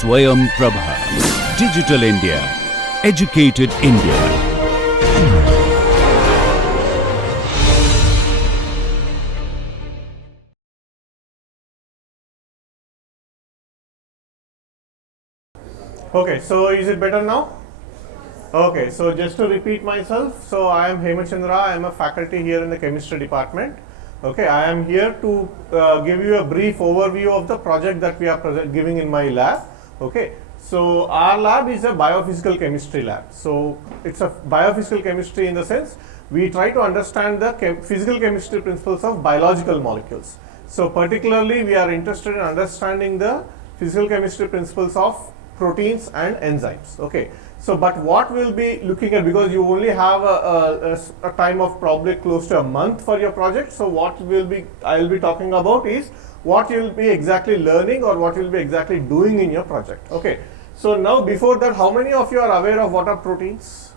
Swayam Prabha. Digital India. Educated India. Okay, so is it better now? Okay, so just to repeat myself, so I am Hemachandra, I am a faculty here in the chemistry department. Okay, I am here to give you a brief overview of the project that we are giving in my lab. Okay, so our lab is a biophysical chemistry lab. So it's a biophysical chemistry in the sense we try to understand the physical chemistry principles of biological molecules. So particularly we are interested in understanding the physical chemistry principles of proteins and enzymes. Okay, so but what we'll be looking at, because you only have a time of probably close to a month for your project, so what I'll be talking about is what you'll be exactly learning or what you'll be exactly doing in your project. Okay, so now before that, how many of you are aware of what are proteins?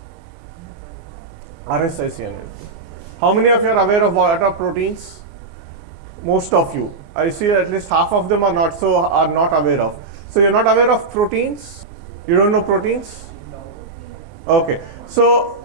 RSICN. How many of you are aware of what are proteins? Most of you. I see at least half of them are not aware of. So you're not aware of proteins? You don't know proteins? Okay. So,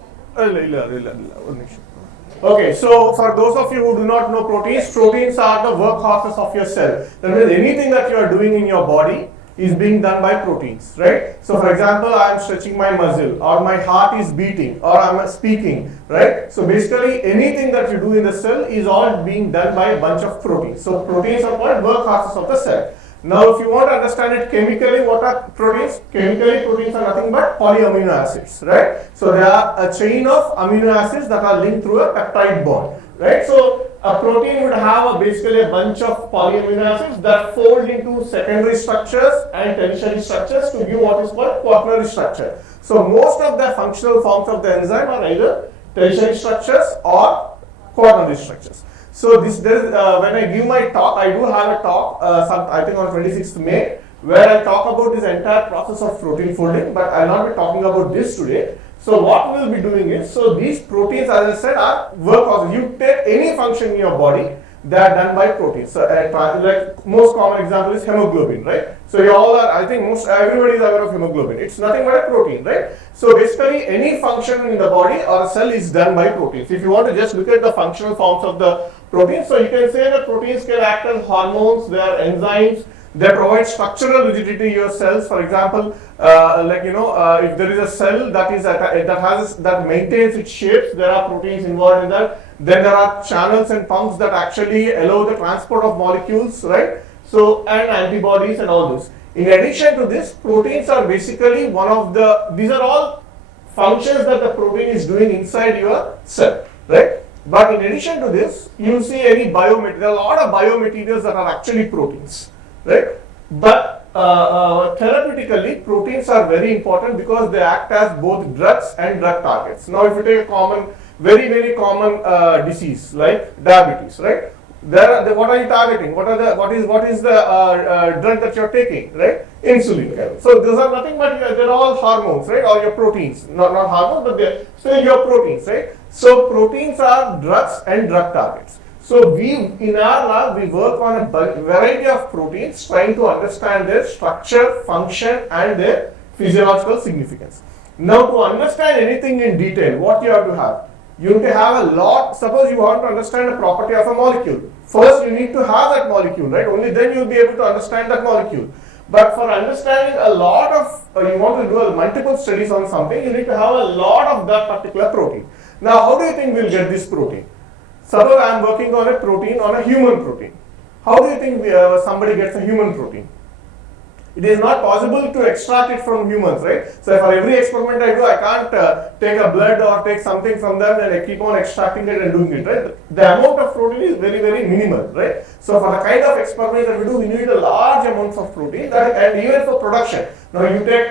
okay, so for those of you who do not know proteins, proteins are the workhorses of your cell. That means anything that you are doing in your body is being done by proteins, right? So for example, I am stretching my muscle, or my heart is beating, or I am speaking, right? So basically anything that you do in the cell is all being done by a bunch of proteins. So proteins are called workhorses of the cell. Now if you want to understand it chemically, what are proteins? Chemically, proteins are nothing but polyamino acids, right? So they are a chain of amino acids that are linked through a peptide bond, right? So a protein would have basically a bunch of polyamino acids that fold into secondary structures and tertiary structures to give what is called quaternary structure. So most of the functional forms of the enzyme are either tertiary structures or quaternary structures. So when I give my talk, I do have a talk, I think on 26th May, where I talk about this entire process of protein folding, but I will not be talking about this today. So what we will be doing is, so these proteins, as I said, are workhorses. You take any function in your body, they are done by proteins. So like most common example is hemoglobin, right? So you all are, I think everybody is aware of hemoglobin. It's nothing but a protein, right? So basically any function in the body or a cell is done by proteins. If you want to just look at the functional forms of the proteins, so you can say that proteins can act as hormones, they are enzymes, they provide structural rigidity to your cells. For example, if there is a cell that maintains its shapes, there are proteins involved in that. Then there are channels and pumps that actually allow the transport of molecules, right? So, and antibodies and all this. In addition to this, proteins are basically these are all functions that the protein is doing inside your cell, right? But in addition to this, you see there are a lot of biomaterials that are actually proteins, right? But therapeutically, proteins are very important because they act as both drugs and drug targets. Now, if you take a very common disease like diabetes, right? What are you targeting? What is the drug that you're taking, right? Insulin. So those are nothing but they're all hormones, right? Or your proteins, not hormones, but they're still your proteins, right? So proteins are drugs and drug targets. So in our lab, we work on a variety of proteins, trying to understand their structure, function, and their physiological significance. Now, to understand anything in detail, what you have to have? You need to have a lot. Suppose you want to understand a property of a molecule. First, you need to have that molecule, right? Only then you will be able to understand that molecule. But for understanding a lot of, you want to do multiple studies on something, you need to have a lot of that particular protein. Now, how do you think we'll get this protein? Suppose I am working on a protein, on a human protein. How do you think somebody gets a human protein? It is not possible to extract it from humans, right? So for every experiment I do, I can't take a blood or take something from them and I keep on extracting it and doing it, right? The amount of protein is very minimal, right? So for the kind of experiments that we do, we need a large amounts of protein, and even for production. Now you take,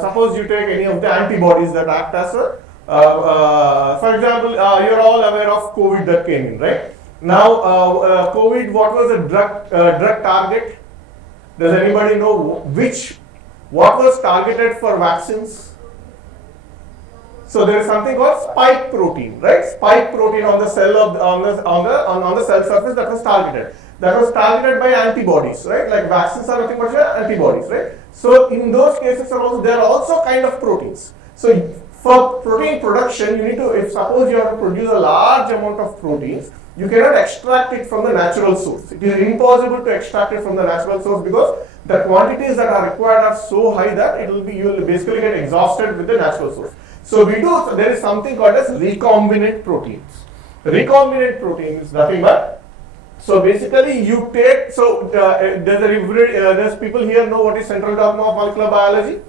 suppose you take any of the antibodies that act as for example, you're all aware of COVID that came in, right? Now, COVID, what was the drug target? Does anybody know what was targeted for vaccines? So there is something called spike protein, right? Spike protein on the cell on the cell surface that was targeted. That was targeted by antibodies, right? Like vaccines are nothing but antibodies, right? So in those cases also, they are also kind of proteins. So for protein production, you need to, if suppose you have to produce a large amount of proteins, you cannot extract it from the natural source. It is impossible to extract it from the natural source because the quantities that are required are so high that you will basically get exhausted with the natural source. So there is something called as recombinant proteins. Recombinant protein is nothing but, so basically you take, so does people here know what is central dogma of molecular biology?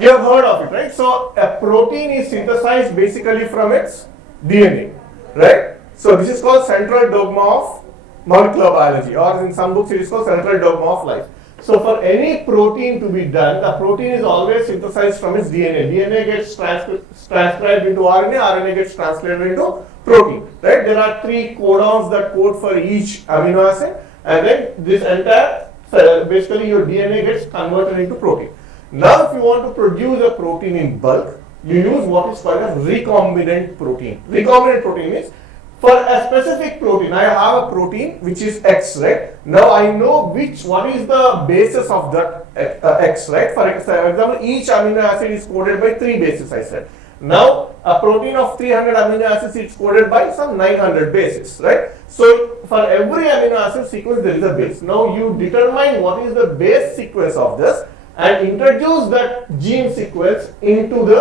You have heard of it, right? So a protein is synthesized basically from its DNA, right? So this is called central dogma of molecular biology, or in some books it is called central dogma of life. So for any protein to be done, the protein is always synthesized from its DNA. DNA gets transcribed into RNA, RNA gets translated into protein, right? There are 3 codons that code for each amino acid, and then this entire, basically your DNA gets converted into protein. Now if you want to produce a protein in bulk, you use what is called a recombinant protein. Recombinant protein means, for a specific protein, I have a protein which is X, right? Now I know what is the basis of that X, right? For example, each amino acid is coded by 3 bases, I said. Now a protein of 300 amino acids is coded by some 900 bases, right? So for every amino acid sequence there is a base. Now you determine what is the base sequence of this and introduce that gene sequence into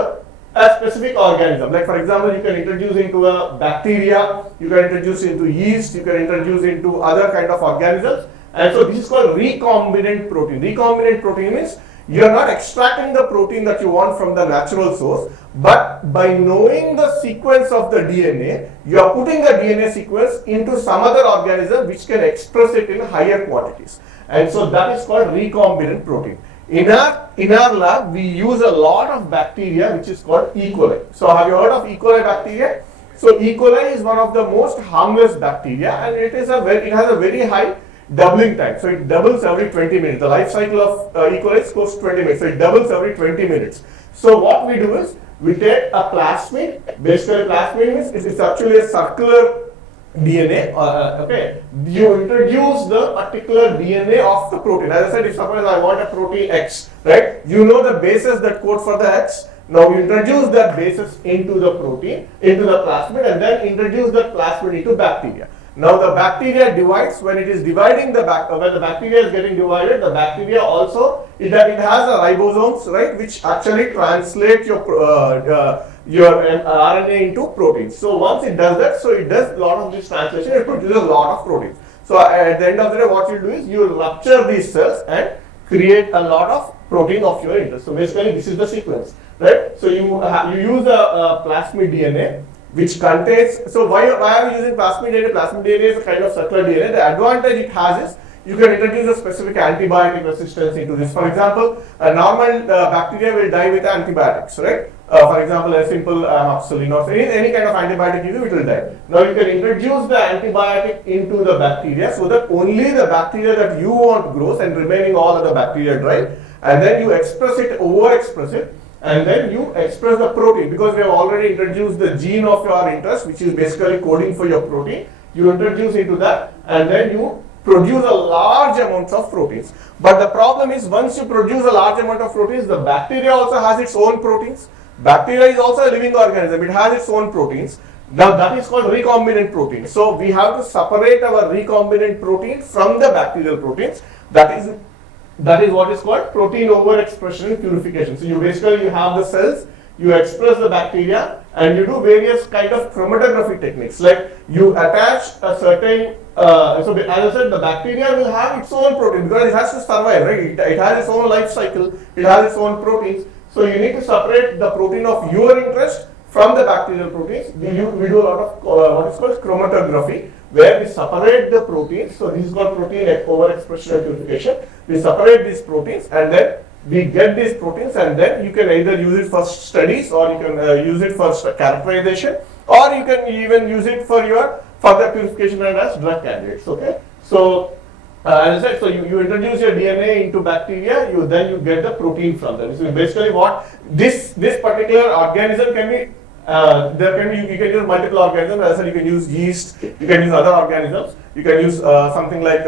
a specific organism. Like for example, you can introduce into a bacteria, you can introduce into yeast, you can introduce into other kind of organisms, and so this is called recombinant protein. Recombinant protein means you are not extracting the protein that you want from the natural source, but by knowing the sequence of the DNA, you are putting the DNA sequence into some other organism which can express it in higher quantities, and so that is called recombinant protein. In our lab, we use a lot of bacteria which is called E. coli. So have you heard of E. coli bacteria? So E. coli is one of the most harmless bacteria, and it has a very high doubling time. So it doubles every 20 minutes. The life cycle of E. coli is close to 20 minutes. So it doubles every 20 minutes. So what we do is, we take a plasmid. Basically plasmid means it's actually a circular DNA, okay, you introduce the particular DNA of the protein. As I said, if suppose I want a protein X, right, you know the bases that code for the X. Now you introduce that bases into the protein, into the plasmid, and then introduce that plasmid into bacteria. Now the bacteria divides. When it is dividing when the bacteria is getting divided, the bacteria also, it has a ribosomes, right, which actually translate your RNA into proteins. So once it does that, so it does a lot of this translation, it produces a lot of proteins. So at the end of the day, what you do is you rupture these cells and create a lot of protein of your interest. So basically this is the sequence, right? So you use a plasmid DNA which contains, so why are we using plasmid DNA? Plasmid DNA is a kind of circular DNA. The advantage it has is you can introduce a specific antibiotic resistance into this. For example, a normal bacteria will die with antibiotics, right? For example, a simple amoxicillin or any kind of antibiotic you do, it will die. Now you can introduce the antibiotic into the bacteria so that only the bacteria that you want grows and remaining all other bacteria die. And then you express it, overexpress it, and then you express the protein, because we have already introduced the gene of your interest, which is basically coding for your protein. You introduce into that, and then you produce a large amount of proteins. But the problem is, once you produce a large amount of proteins, the bacteria also has its own proteins. Bacteria is also a living organism, it has its own proteins. Now that is called recombinant protein. So we have to separate our recombinant protein from the bacterial proteins. That is what is called protein overexpression and purification. So you have the cells, you express the bacteria, and you do various kind of chromatography techniques. Like you attach a certain, so as I said, the bacteria will have its own protein because it has to survive, right? It has its own life cycle, it has its own proteins. So you need to separate the protein of your interest from the bacterial proteins. We do a lot of what is called chromatography, where we separate the proteins. So this is called protein overexpression and purification. We separate these proteins, and then we get these proteins, and then you can either use it for studies, or you can use it for characterization, or you can even use it for your further purification and as drug candidates. Okay, so as I said, so you introduce your DNA into bacteria, then you get the protein from them. So basically, what this particular organism can be, you can use multiple organisms. As I said, you can use yeast, you can use other organisms, you can use something like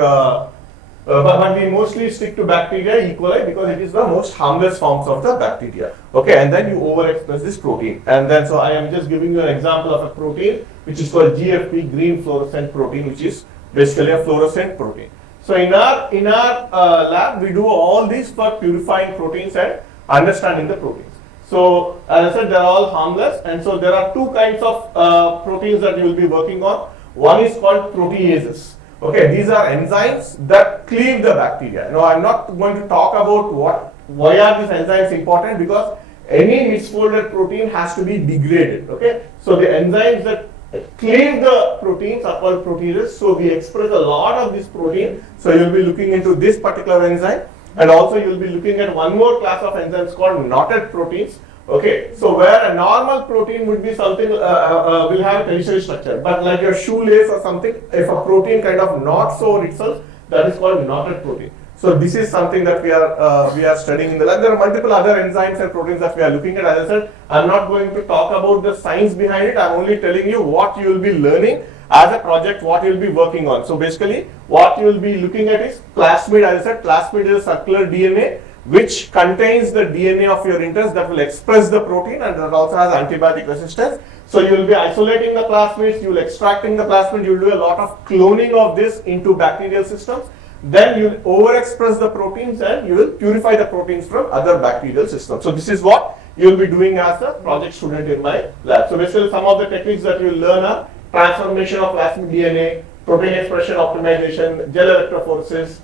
but we mostly stick to bacteria, E. coli, because it is the most harmless forms of the bacteria. Okay, and then you overexpress this protein. And then, so I am just giving you an example of a protein which is called GFP, green fluorescent protein, which is basically a fluorescent protein. So in our lab, we do all these for purifying proteins and understanding the proteins. So as I said, they are all harmless, and so there are two kinds of proteins that you will be working on. One is called proteases. Okay, these are enzymes that cleave the bacteria. Now, I'm not going to talk about why are these enzymes important, because any misfolded protein has to be degraded. Okay, so the enzymes that cleave the proteins are called proteases. So we express a lot of this protein. So you'll be looking into this particular enzyme, and also you'll be looking at one more class of enzymes called knotted proteins. Okay, so where a normal protein would be something will have a tertiary structure, but like your shoelace or something, if a protein kind of knots over itself, that is called knotted protein. So this is something that we are studying in the lab. There are multiple other enzymes and proteins that we are looking at. As I said, I'm not going to talk about the science behind it. I'm only telling you what you will be learning as a project, what you will be working on. So basically, what you will be looking at is plasmid. As I said, plasmid is a circular DNA which contains the DNA of your interest that will express the protein, and that also has antibiotic resistance. So you will be isolating the plasmids, you will extracting the plasmid, you will do a lot of cloning of this into bacterial systems. Then you will overexpress the proteins and you will purify the proteins from other bacterial systems. So this is what you will be doing as a project student in my lab. So basically some of the techniques that you will learn are transformation of plasmid DNA, protein expression optimization, gel electrophoresis,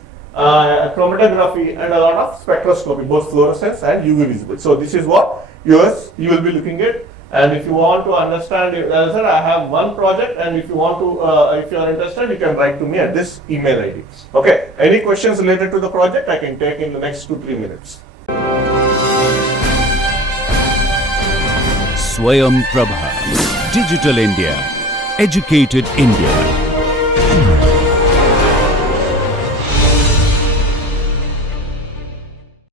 chromatography, and a lot of spectroscopy, both fluorescence and UV visible. So this is what you will be looking at. And if you want to understand, as I said, I have one project, and if you want to, if you are interested, you can write to me at this email ID. Okay. Any questions related to the project, I can take in the next 2-3 minutes. Swayam Prabha. Digital India. Educated India.